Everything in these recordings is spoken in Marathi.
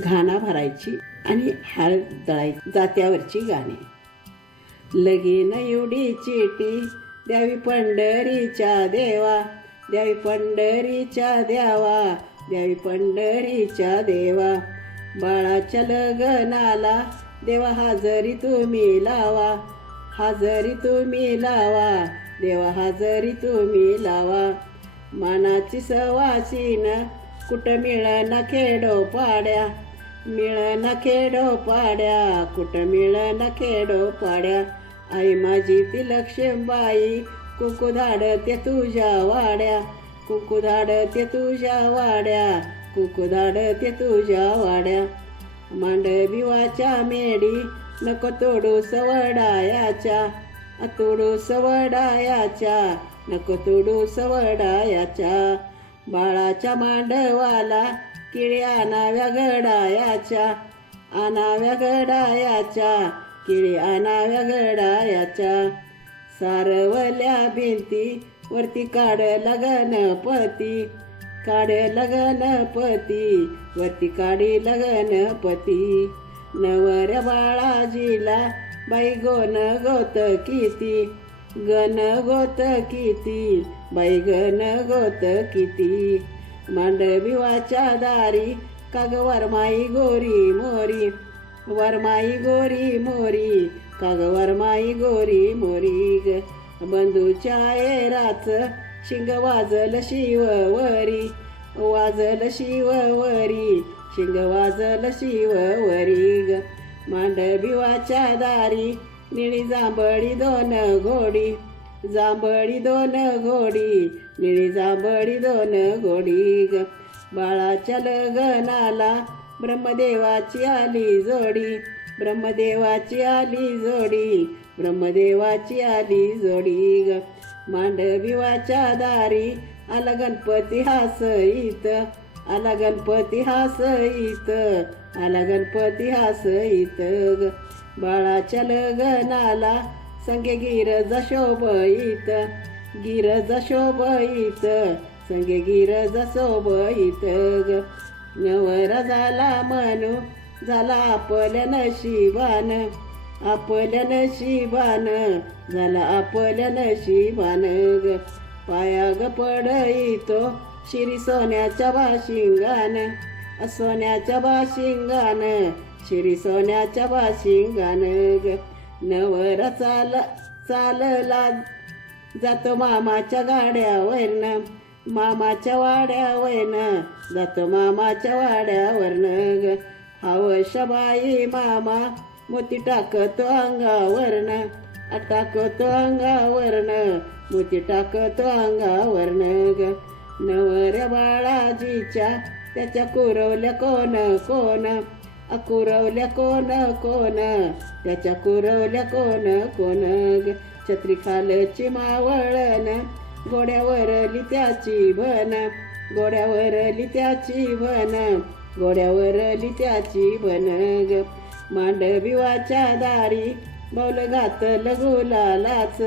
घाणा भरायची आणि हळद दळायची जात्यावरची गाणी. लगीन एवढी चिटी द्यावी पंढरीच्या देवा द्यावी पंढरीच्या द्यावा द्यावी पंढरीच्या देवा. बाळाच्या लग्नाला देवा हजरी तुम्ही लावा हजरी तुम्ही लावा देवा हजरी तुम्ही लावा. मानाची सवासीन कुठं मिळन खेडो पाड्या मिळन खेडो पाड्या कुठं मिळन खेडो पाड्या? आई माझी ती लक्ष्मीबाई कुकुधाड ते तुझ्या वाड्या. कुकुधाड ते तुझ्या वाड्या कुकुधाड ते तुझ्या वाड्या. मांडविवाच्या मेडी नको तोडू सवडायाच्या तोडू सवडायाच्या नको तोडू सवडायाच्या बाळाच्या मांडवाला किळी आणाव्या गडायाच्या आणाव्या गडायाच्या किळी आणाव्या गडायाच्या सारवल्या भिंती वरती काढ गणपती काढ गणपती वरती काढी गणपती. नवऱ्या बाळाजीला बाई गोन गोत किती गण गोत किती बाई गण गोत किती. मांडविवाच्या दारी काग वरमाई गोरी मोरी. वरमाई गोरी मोरी काग वरमाई गोरी मोरी ग. बंधूच्या येराच शिंग वाजल शिव वरी. वाजल शिव वरी शिंग वाजल शिव वरी ग. मांडविवाच्या दारी निळी जांभळी दोन घोडी. जांभळी दोन घोडी निळी जांभळी दोन घोडी ग. बाळाच्या लग्नाला ब्रह्मदेवाची आली जोडी ब्रह्मदेवाची आली जोडी ब्रह्मदेवाची आली जोडी ग. मांडविवाच्या दारी आला गणपती हासईत आला गणपती हासईत आला गणपती हासईत ग. बाळाच्या लग्नाला संगे गिरज शोभईत गिरज शोभईत संगे गिरज शोभईत ग. नवरा झाला म्हणू झाला आपल्या नशिबान. आपल्या नशिबान झाला आपल्या नशिबान ग. पाया ग पडईतो शिरी सोन्याच्या बाशिंगान सोन्याच्या बाशिंगान शिरी सोन्याच्या बाशिंगान ग. नवर चाल चालला जातो मामाच्या गाड्यावरनं. मामाच्या वाड्यावरनं. जातो मामाच्या वाड्यावरनं. ग हवशबाई मामा मोती टाकतो अंगावरनं. आ टाकतो अंगावरनं. मोती टाकतो अंगावरनं. ग नवऱ्या बाळाजीच्या त्याच्या कुरवल्या कोण कोण कुरवल्या कोण कोण? त्याच्या कुरवल्या कोण कोण? ग छत्री खालची मावळण गोड्यावरली त्याची भन गोड्यावरली त्याची भन गोड्यावरली त्याची भन ग. मांडविवाच्या दारी बौल घातल गुलालाच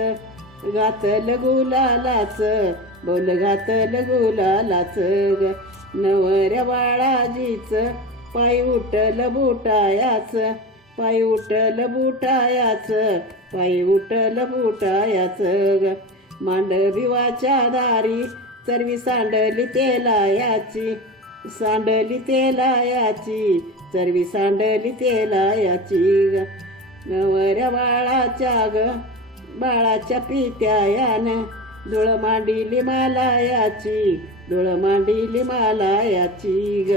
घातल गुलालाच बौल घातल गुलालाच ग. नवऱ्या बाळाजीच पाय उठल बुटायाच पाय उठल बुटायाच पाय उठल बुटायाच ग. मांडविवाच्या दारी चरवी सांडली तेलायाची सांडली तेलायाची चरवी सांडली तेलायाची ग. नवऱ्या बाळाच्या ग बाळाच्या पित्यायान धुळ मांडिली मालायाची धुळ मांडिली मालायाची ग.